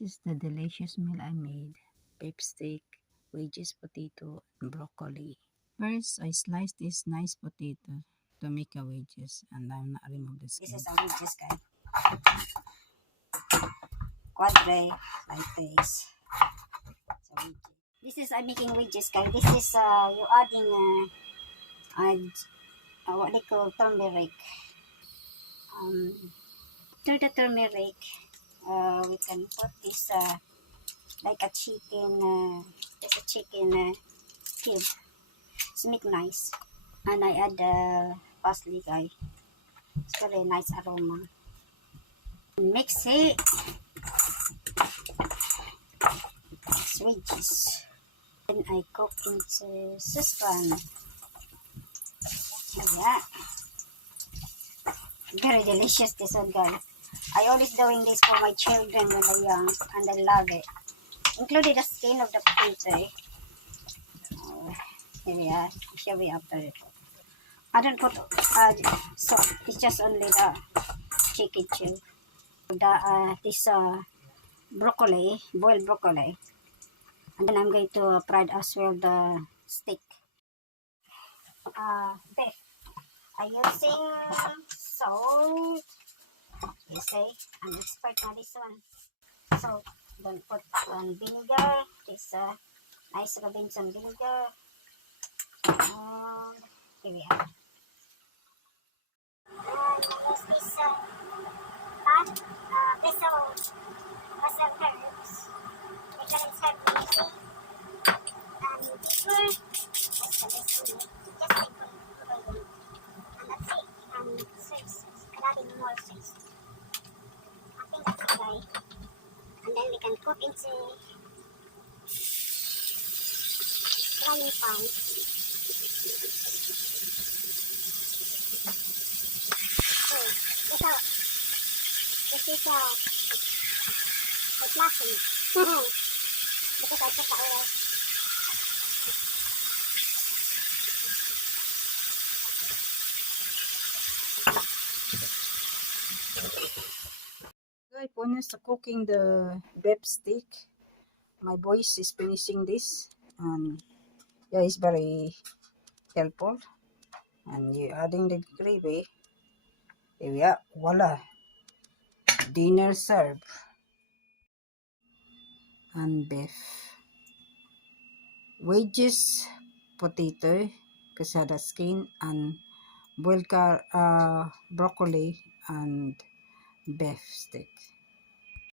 This is the delicious meal I made. Beef steak, wedges, potato, and broccoli. First, I sliced this nice potato to make a wedges, and I'm not remove the skin. This is a wedges, guys. Quadre, like this. So wedges. This is I'm making wedges, guys. This is you adding what they call turmeric. To the turmeric, we can put this like a chicken. Just a chicken cube. It's make nice. And I add parsley, guys. It's very nice aroma. Mix it. Wedges. Then I cook into saucepan. Yeah. Very delicious this one, guys. I always doing this for my children when they're young, and I love it. Including the skin of the potato. Here we are. I'll show you after it. I don't put salt. It's just only the chicken cube. This broccoli, boiled broccoli. And then I'm going to fry as well the steak. Beef. I'm using salt. You see, I'm expert on this one. So, then put vinegar. This nice Robinson vinegar. And here we are. Use this basil herbs. Because it's herb easy. And pepper. Just a little. Just like and that's it. And sweets. Adding more sweets. I think that's it, guys. And then we can cook into frying pan. So, this is it's laughing. Because I put the oil. I finished cooking the beef steak. My boys is finishing this, and yeah, it's very helpful. And you adding the gravy. Here we are. Voila! Dinner served. And beef. Wedges, potato, casada skin, and boiled broccoli and beef steak.